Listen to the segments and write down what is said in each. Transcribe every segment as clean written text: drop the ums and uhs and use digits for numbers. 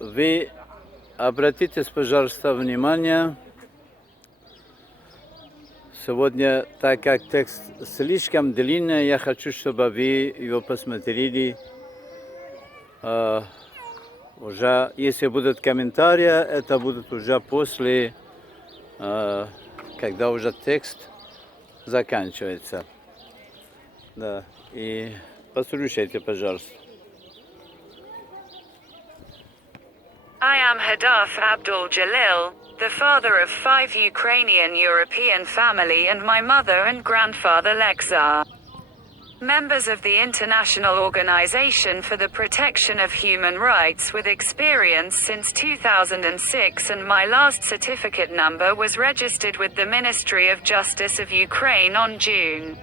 Вы обратите, пожалуйста, внимание, сегодня, так как текст слишком длинный, я хочу, чтобы вы его посмотрели. Уже, если будут комментарии, это будут уже после, когда уже текст заканчивается. Да, и послушайте, пожалуйста. I am Hadath Abdul Jalil, the father of 5 Ukrainian European family and my mother and grandfather Lexar. Members of the International Organization for the Protection of Human Rights with experience since 2006, and my last certificate number was registered with the Ministry of Justice of Ukraine on June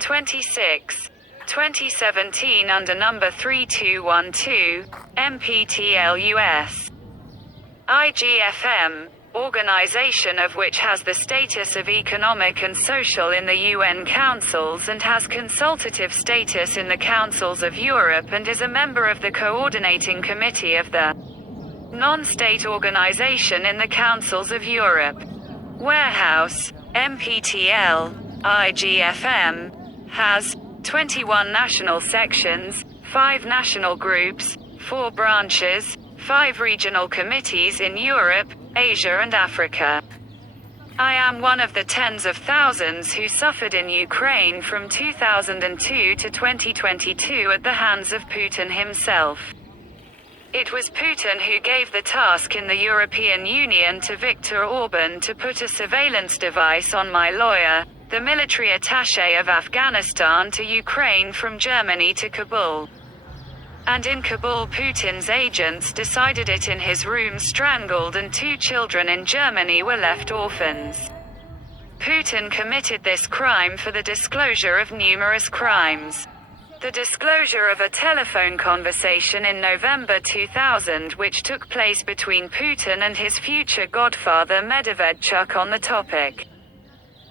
26, 2017 under number 3212, MPTLUS. IGFM, organization of which has the status of economic and social in the UN councils and has consultative status in the councils of Europe and is a member of the coordinating committee of the non-state organization in the councils of Europe. Warehouse, MPTL, IGFM, has 21 national sections, 5 national groups, 4 branches, 5 regional committees in Europe, Asia and Africa. I am one of the tens of thousands who suffered in Ukraine from 2002 to 2022 at the hands of Putin himself. It was Putin who gave the task in the European Union to Viktor Orban to put a surveillance device on my lawyer, the military attaché of Afghanistan to Ukraine from Germany to Kabul. And in Kabul, Putin's agents decided it in his room, strangled, and 2 children in Germany were left orphans. Putin committed this crime for the disclosure of numerous crimes. The disclosure of a telephone conversation in November 2000 which took place between Putin and his future godfather Medvedchuk on the topic.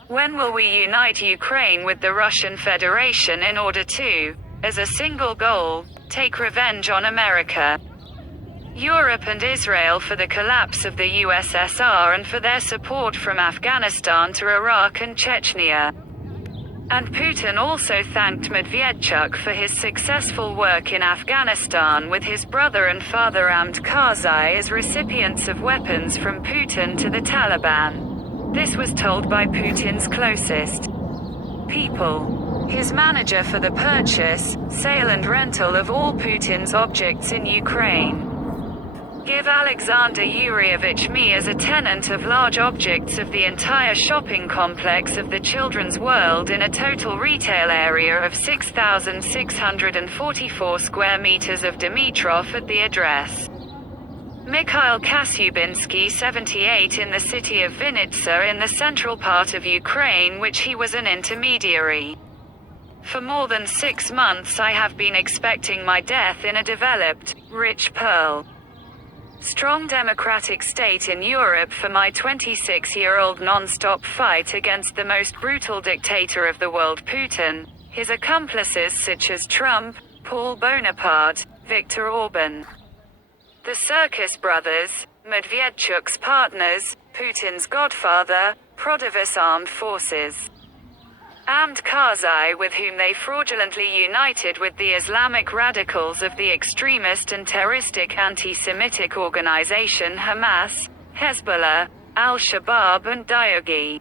When will we unite Ukraine with the Russian Federation in order to, as a single goal, take revenge on America, Europe and Israel for the collapse of the USSR and for their support from Afghanistan to Iraq and Chechnya? And Putin also thanked Medvedchuk for his successful work in Afghanistan with his brother and father Ahmed Karzai as recipients of weapons from Putin to the Taliban. This was told by Putin's closest people. His manager for the purchase, sale and rental of all Putin's objects in Ukraine. Give Alexander Yuryevich me as a tenant of large objects of the entire shopping complex of the children's world in a total retail area of 6,644 square meters of Dimitrov at the address Mikhail Kasyubinsky 78 in the city of Vinnytsia in the central part of Ukraine, which he was an intermediary. For more than 6 months I have been expecting my death in a developed, rich pearl strong democratic state in Europe for my 26-year-old non-stop fight against the most brutal dictator of the world, Putin, his accomplices such as Trump, Paul Bonaparte, Viktor Orban, the Circus brothers, Medvedchuk's partners, Putin's godfather, Prodovis armed forces, Ahmed Karzai, with whom they fraudulently united with the Islamic radicals of the extremist and terroristic anti-Semitic organization Hamas, Hezbollah, Al-Shabaab and Daesh.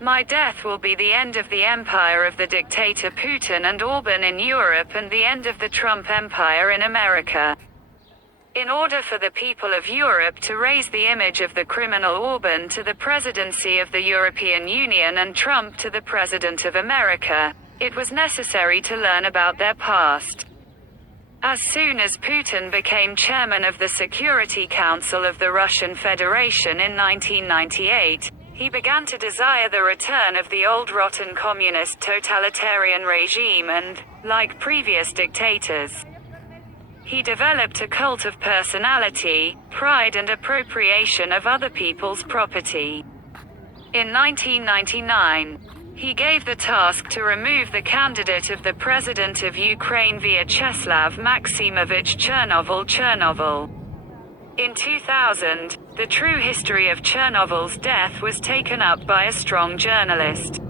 My death will be the end of the empire of the dictator Putin and Orban in Europe and the end of the Trump empire in America. In order for the people of Europe to raise the image of the criminal Orban to the presidency of the European Union and Trump to the president of America, it was necessary to learn about their past. As soon as Putin became chairman of the Security Council of the Russian Federation in 1998, he began to desire the return of the old rotten communist totalitarian regime and, like previous dictators, he developed a cult of personality, pride and appropriation of other people's property. In 1999, he gave the task to remove the candidate of the president of Ukraine Vyacheslav Maximovich Chernobyl. In 2000, the true history of Chernobyl's death was taken up by a strong journalist,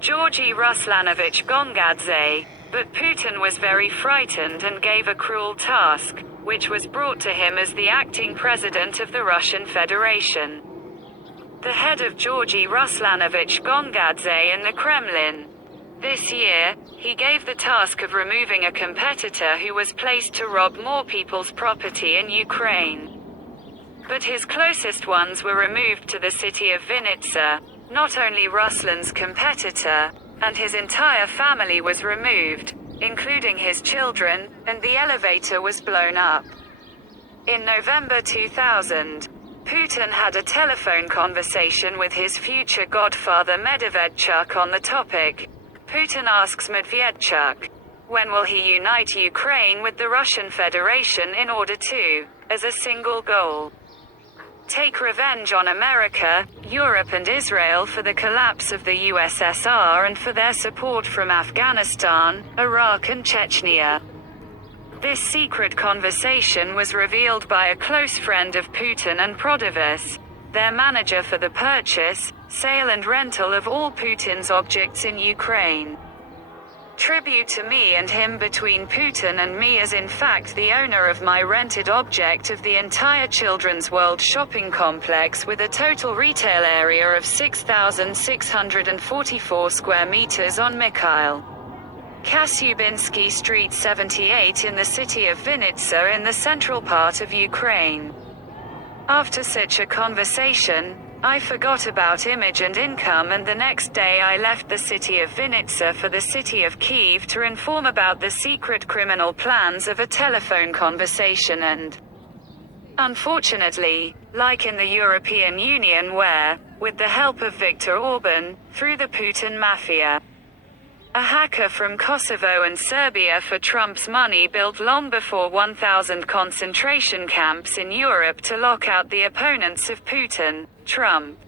Georgy Ruslanovich Gongadze, but Putin was very frightened and gave a cruel task, which was brought to him as the acting president of the Russian Federation, the head of Georgy Ruslanovich Gongadze in the Kremlin. This year, he gave the task of removing a competitor who was placed to rob more people's property in Ukraine. But his closest ones were removed to the city of Vinnytsia, not only Ruslan's competitor, and his entire family was removed, including his children, and the elevator was blown up. In November 2000, Putin had a telephone conversation with his future godfather Medvedchuk on the topic. Putin asks Medvedchuk, when will he unite Ukraine with the Russian Federation in order to, as a single goal, take revenge on America, Europe and Israel for the collapse of the USSR and for their support from Afghanistan, Iraq and Chechnya. This secret conversation was revealed by a close friend of Putin and Prodivus, their manager for the purchase, sale and rental of all Putin's objects in Ukraine. Tribute to me and him between Putin and me is in fact the owner of my rented object of the entire Children's World shopping complex with a total retail area of 6,644 square meters on Mikhail Kasubinsky Street 78 in the city of Vinnytsia in the central part of Ukraine. After such a conversation, I forgot about image and income, and the next day I left the city of Vinnytsia for the city of Kyiv to inform about the secret criminal plans of a telephone conversation and, unfortunately, like in the European Union where, with the help of Viktor Orban, through the Putin mafia, a hacker from Kosovo and Serbia for Trump's money built long before 1,000 concentration camps in Europe to lock out the opponents of Putin, Trump,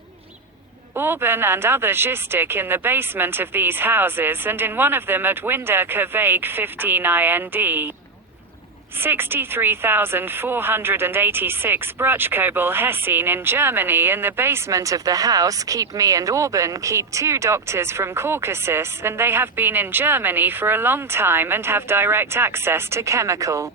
Orban and other Zhistik in the basement of these houses, and in one of them at Winderka Vague 15 IND 63,486 Bruchkobel Hessene in Germany. In the basement of the house keep me and Orban keep two doctors from Caucasus, and they have been in Germany for a long time and have direct access to chemical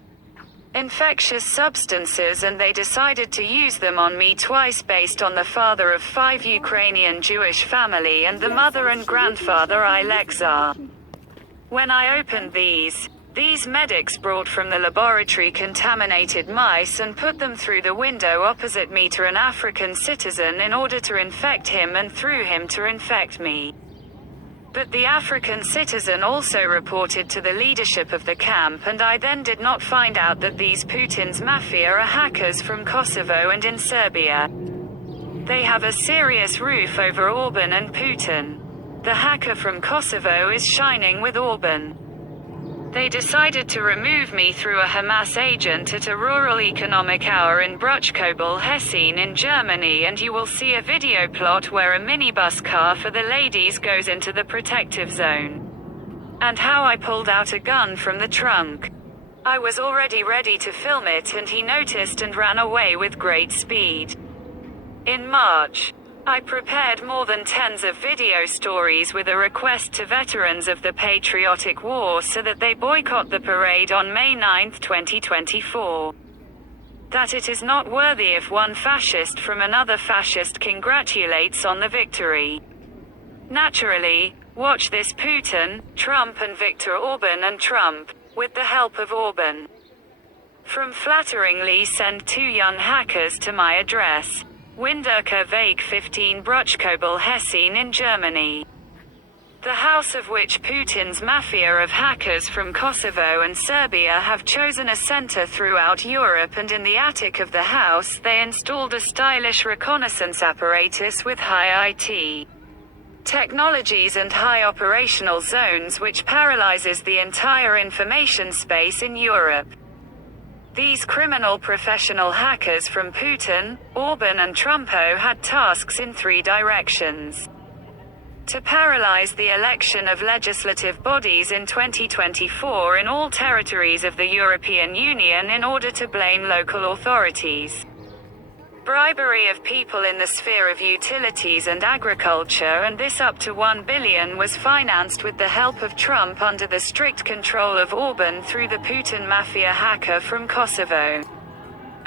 infectious substances, and they decided to use them on me twice based on the father of 5 Ukrainian Jewish family and the mother and grandfather Alexar. When I opened these medics brought from the laboratory contaminated mice and put them through the window opposite me to an African citizen in order to infect him and through him to infect me. But the African citizen also reported to the leadership of the camp, and I then did not find out that these Putin's mafia are hackers from Kosovo and in Serbia. They have a serious roof over Orban and Putin. The hacker from Kosovo is shining with Orban. They decided to remove me through a Hamas agent at a rural economic hour in Bruchkobel Hessene in Germany, and you will see a video plot where a minibus car for the ladies goes into the protective zone. And how I pulled out a gun from the trunk. I was already ready to film it, and he noticed and ran away with great speed. In March, I prepared more than tens of video stories with a request to veterans of the Patriotic War so that they boycott the parade on May 9, 2024. That it is not worthy if one fascist from another fascist congratulates on the victory. Naturally, watch this Putin, Trump and Viktor Orban and Trump, with the help of Orban. From flatteringly send 2 young hackers to my address. Winderka Vague 15 Bruchkobel Hessene in Germany. The house of which Putin's mafia of hackers from Kosovo and Serbia have chosen a center throughout Europe, and in the attic of the house they installed a stylish reconnaissance apparatus with high IT technologies and high operational zones which paralyzes the entire information space in Europe. These criminal professional hackers from Putin, Orban and Trumpo had tasks in 3 directions. to paralyze the election of legislative bodies in 2024 in all territories of the European Union in order to blame local authorities. Bribery of people in the sphere of utilities and agriculture, and this up to 1 billion, was financed with the help of Trump under the strict control of Orban through the Putin mafia hacker from Kosovo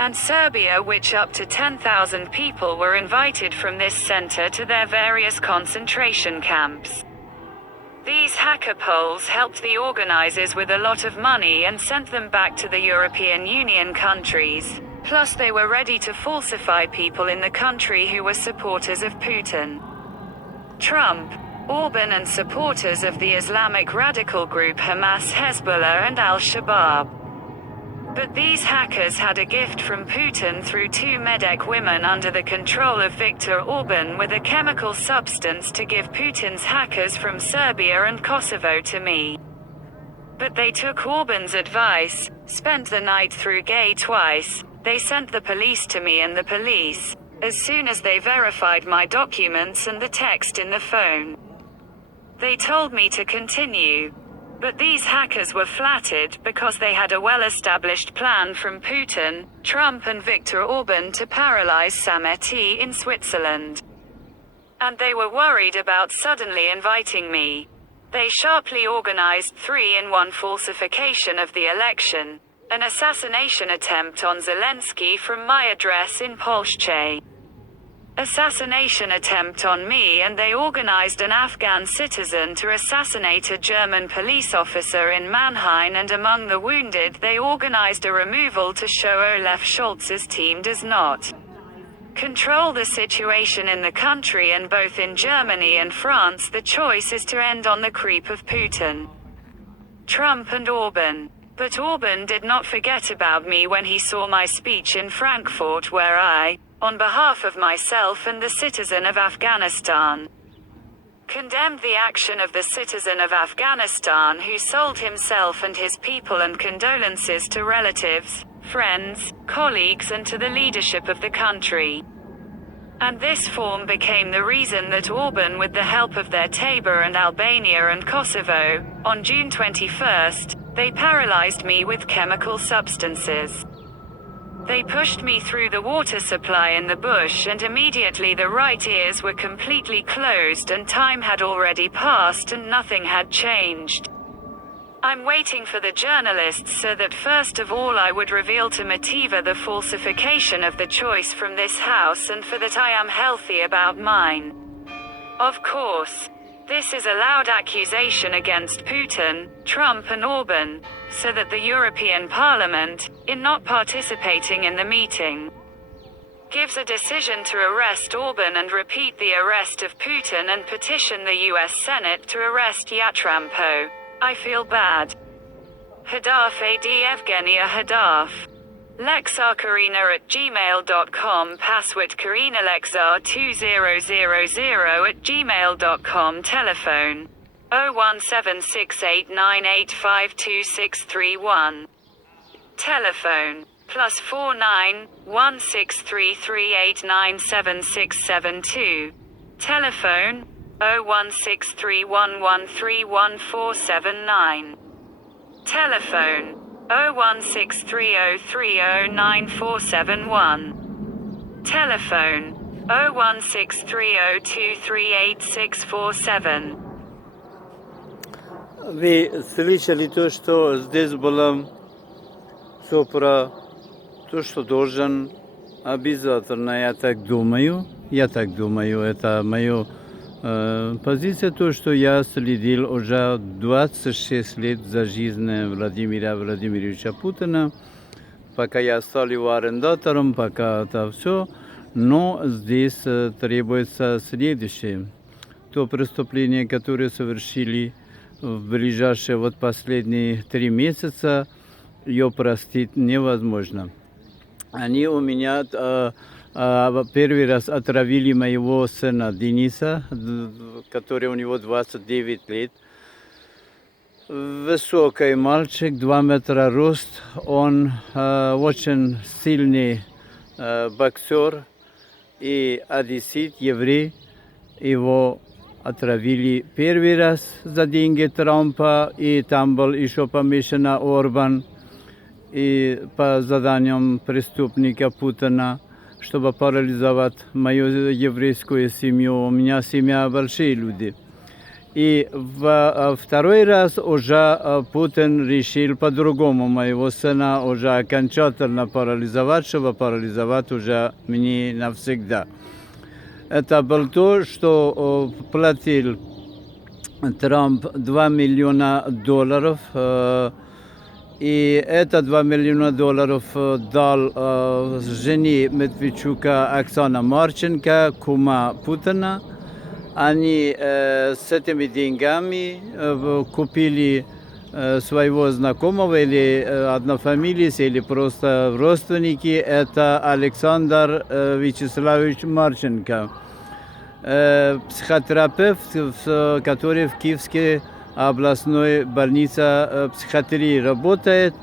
and Serbia, which up to 10,000 people were invited from this center to their various concentration camps. These hacker polls helped the organizers with a lot of money and sent them back to the European Union countries. Plus they were ready to falsify people in the country who were supporters of Putin, Trump, Orban, and supporters of the Islamic radical group Hamas, Hezbollah, and al-Shabaab. But these hackers had a gift from Putin through two Medek women under the control of Viktor Orban with a chemical substance to give Putin's hackers from Serbia and Kosovo to me. But they took Orban's advice, spent the night through gay twice. They sent the police to me, and the police, as soon as they verified my documents and the text in the phone, they told me to continue. But these hackers were flattered because they had a well-established plan from Putin, Trump, and Viktor Orban to paralyze Sameti in Switzerland. And they were worried about suddenly inviting me. They sharply organized 3-in-1 falsification of the election, an assassination attempt on Zelensky from my address in Polsce, assassination attempt on me, and they organized an Afghan citizen to assassinate a German police officer in Mannheim, and among the wounded they organized a removal to show Olaf Scholz's team does not control the situation in the country, and both in Germany and France the choice is to end on the creep of Putin, Trump, and Orban. But Orban did not forget about me when he saw my speech in Frankfurt, where I, on behalf of myself and the citizen of Afghanistan, condemned the action of the citizen of Afghanistan who sold himself and his people, and condolences to relatives, friends, colleagues, and to the leadership of the country. And this form became the reason that Orban, with the help of their Tabor and Albania and Kosovo, on June 21st, they paralyzed me with chemical substances. They pushed me through the water supply in the bush, and immediately the right ears were completely closed, and time had already passed and nothing had changed. I'm waiting for the journalists so that first of all I would reveal to Mativa the falsification of the choice from this house, and for that I am healthy about mine. Of course, this is a loud accusation against Putin, Trump, and Orban, so that the European Parliament, in not participating in the meeting, gives a decision to arrest Orban and repeat the arrest of Putin, and petition the US Senate to arrest Yatrampo. I feel bad. Hadaf ad Evgenia Hadaf. lexarkarina@gmail.com. Password karinalexar2000@gmail.com. Telephone 0176898522631. Telephone +49 16338976772. Telephone 01631131479. Telephone 01630309471. Telephone 01630238647. Ви слышали то, что здесь было сопра, то, что должен обязательно, я так думаю, это моя позиция, то, что я следил уже 26 лет за жизнью Владимира Владимировича Путина, пока я стал его арендатором, пока это все, но здесь требуется следующее. То преступление, которое совершили в ближайшие последние 3 месяца, ее простить невозможно. Они у меня первый раз отравили моего сына Дениса, который у него 29 лет. Высокий мальчик, 2 метра рост, он очень сильный боксер и одессит, еврей. Его отравили первый раз за деньги Трампа, и там был еще помешан Орбан, и по заданиям преступника Путина, чтобы парализовать мою еврейскую семью. У меня семья большие люди. И второй раз уже Путин решил по-другому моего сына уже окончательно парализовать, чтобы парализовать уже мне навсегда. Это было то, что платил Трамп $2 миллиона, и это $2 миллиона дал жене Медведчука Оксана Марченко, кума Путина. Они с этими деньгами купили своего знакомого или однофамилийца, или просто родственники. Это Александр Вячеславович Марченко, психотерапевт, который в Киевской областной больнице психиатрии работает.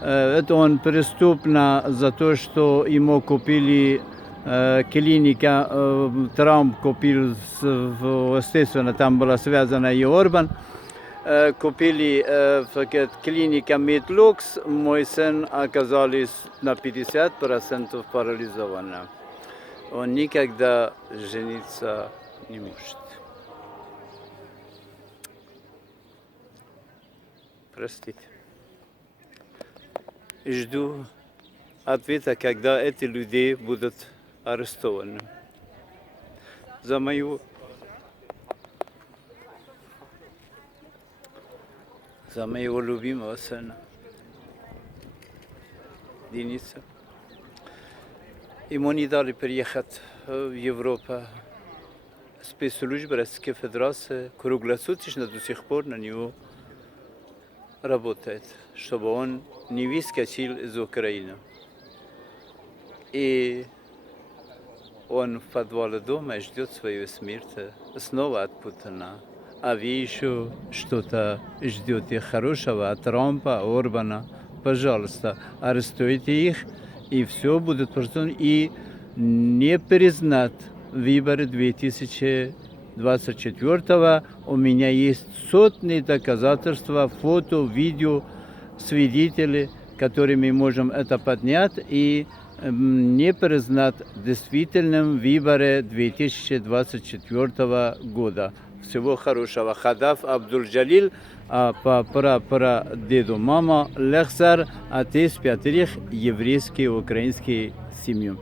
Это он преступно за то, что ему купили клиника, Трамп купил, естественно, там была связана и Орбан, купили клиника Медлукс, мой сын оказались на 50% парализованы. Он никогда жениться не может. Простите. Жду ответа, когда эти люди будут арестованы за моего любимого сына Дениса. Ему не дали приехать в Европу. Спецслужбы Российской Федерации круглосуточно до сих пор на него работает, чтобы он не выскочил из Украины. И он в подвале дома ждет свою смерть снова от Путина. А вы еще что-то ждете хорошего от Трампа, Орбана. Пожалуйста, арестуйте их, и все будет просто. И не признать выборы 2024. У меня есть сотни доказательств, фото, видео, свидетели, которыми мы можем это поднять и не признать действительным выборы 2024 года. Всего хорошего. Хадаф Абдул-Джалил, деду мама Лехсар, отец 5 еврейские, украинские семью.